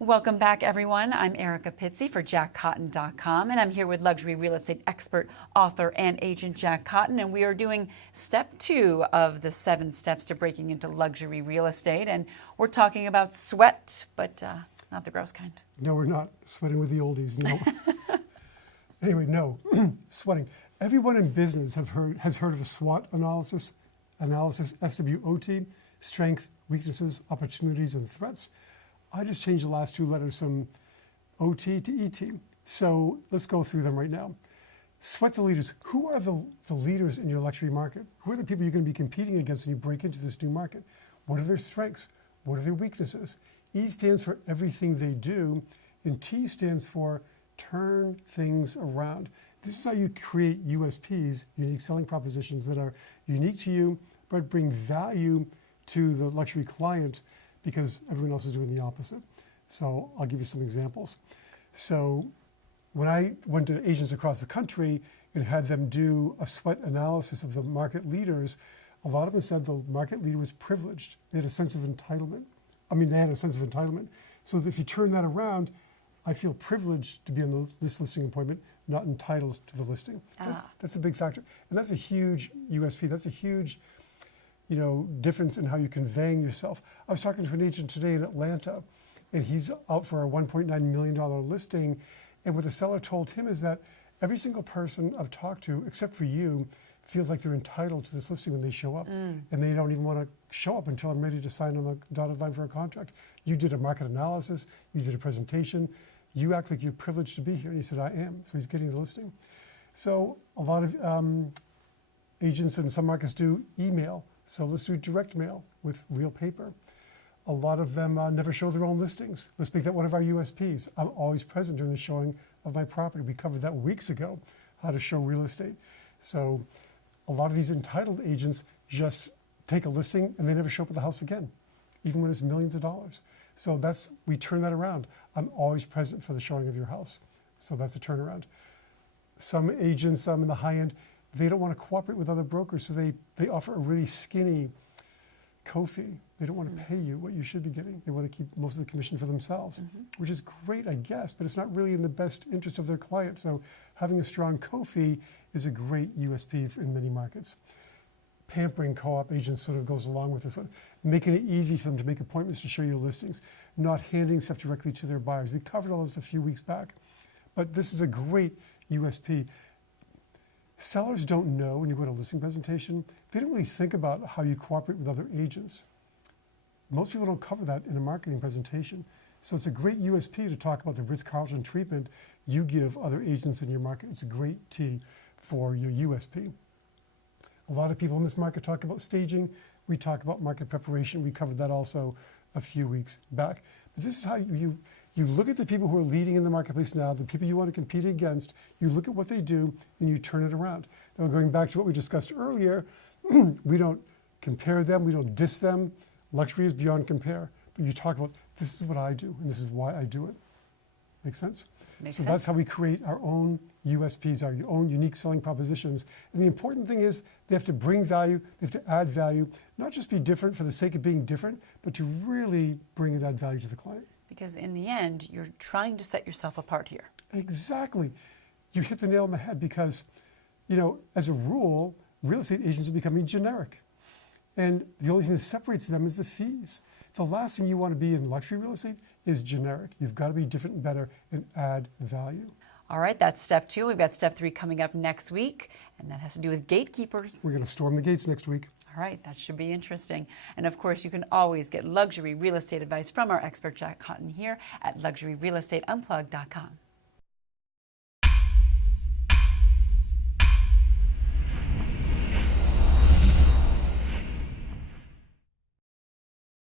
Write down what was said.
Welcome back, everyone. I'm Erica Pizzi for JackCotton.com, and I'm here with luxury real estate expert, author, and agent Jack Cotton, and we are doing step 2 of the 7 steps to breaking into luxury real estate, and we're talking about sweat, but not the gross kind. No, we're not sweating with the oldies, no. Anyway, no, sweating. Everyone in business has heard of a SWOT analysis, S.W.E.T, strength, weaknesses, opportunities, and threats. I just changed the last 2 letters from OT to ET. So let's go through them right now. Sweat the leaders. Who are the leaders in your luxury market? Who are the people you're going to be competing against when you break into this new market? What are their strengths? What are their weaknesses? E stands for everything they do, and T stands for turn things around. This is how you create USPs, unique selling propositions that are unique to you, but bring value to the luxury client, because everyone else is doing the opposite. So I'll give you some examples. So when I went to agents across the country and had them do a SWOT analysis of the market leaders, a lot of them said the market leader was privileged. They had a sense of entitlement. They had a sense of entitlement. So if you turn that around, I feel privileged to be on this listing appointment, not entitled to the listing. That's a big factor. And that's a huge USP. That's a huge difference in how you're conveying yourself. I was talking to an agent today in Atlanta, and he's out for a $1.9 million listing, and what the seller told him is that every single person I've talked to, except for you, feels like they're entitled to this listing when they show up, and they don't even want to show up until I'm ready to sign on the dotted line for a contract. You did a market analysis, you did a presentation, you act like you're privileged to be here, and he said, I am, so he's getting the listing. So a lot of agents in some markets do email. So let's do direct mail with real paper. A lot of them never show their own listings. Let's make that one of our USPs. I'm always present during the showing of my property. We covered that weeks ago, how to show real estate. So a lot of these entitled agents just take a listing and they never show up at the house again, even when it's millions of dollars. So we turn that around. I'm always present for the showing of your house. So that's a turnaround. Some agents in the high end, they don't want to cooperate with other brokers, so they offer a really skinny co-fee. They don't want to pay you what you should be getting. They want to keep most of the commission for themselves, which is great, I guess, but it's not really in the best interest of their client. So having a strong co-fee is a great USP in many markets. Pampering co-op agents sort of goes along with this one, making it easy for them to make appointments to show you listings, not handing stuff directly to their buyers. We covered all this a few weeks back, but this is a great USP. Sellers don't know when you go to a listing presentation, they don't really think about how you cooperate with other agents. Most people don't cover that in a marketing presentation. So it's a great USP to talk about the Ritz-Carlton treatment you give other agents in your market. It's a great T for your USP. A lot of people in this market talk about staging. We talk about market preparation. We covered that also a few weeks back. But this is how you look at the people who are leading in the marketplace now, the people you want to compete against, you look at what they do, and you turn it around. Now, going back to what we discussed earlier, we don't compare them, we don't diss them. Luxury is beyond compare. But you talk about, this is what I do, and this is why I do it. Make sense? Makes so sense. That's how we create our own USPs, our own unique selling propositions. And the important thing is they have to bring value, they have to add value, not just be different for the sake of being different, but to really bring and add value to the client. Because in the end, you're trying to set yourself apart here. Exactly. You hit the nail on the head because, as a rule, real estate agents are becoming generic. And the only thing that separates them is the fees. The last thing you want to be in luxury real estate is generic. You've got to be different and better and add value. All right, that's step 2. We've got step 3 coming up next week, and that has to do with gatekeepers. We're going to storm the gates next week. All right, that should be interesting. And of course, you can always get luxury real estate advice from our expert Jack Cotton here at luxuryrealestateunplugged.com.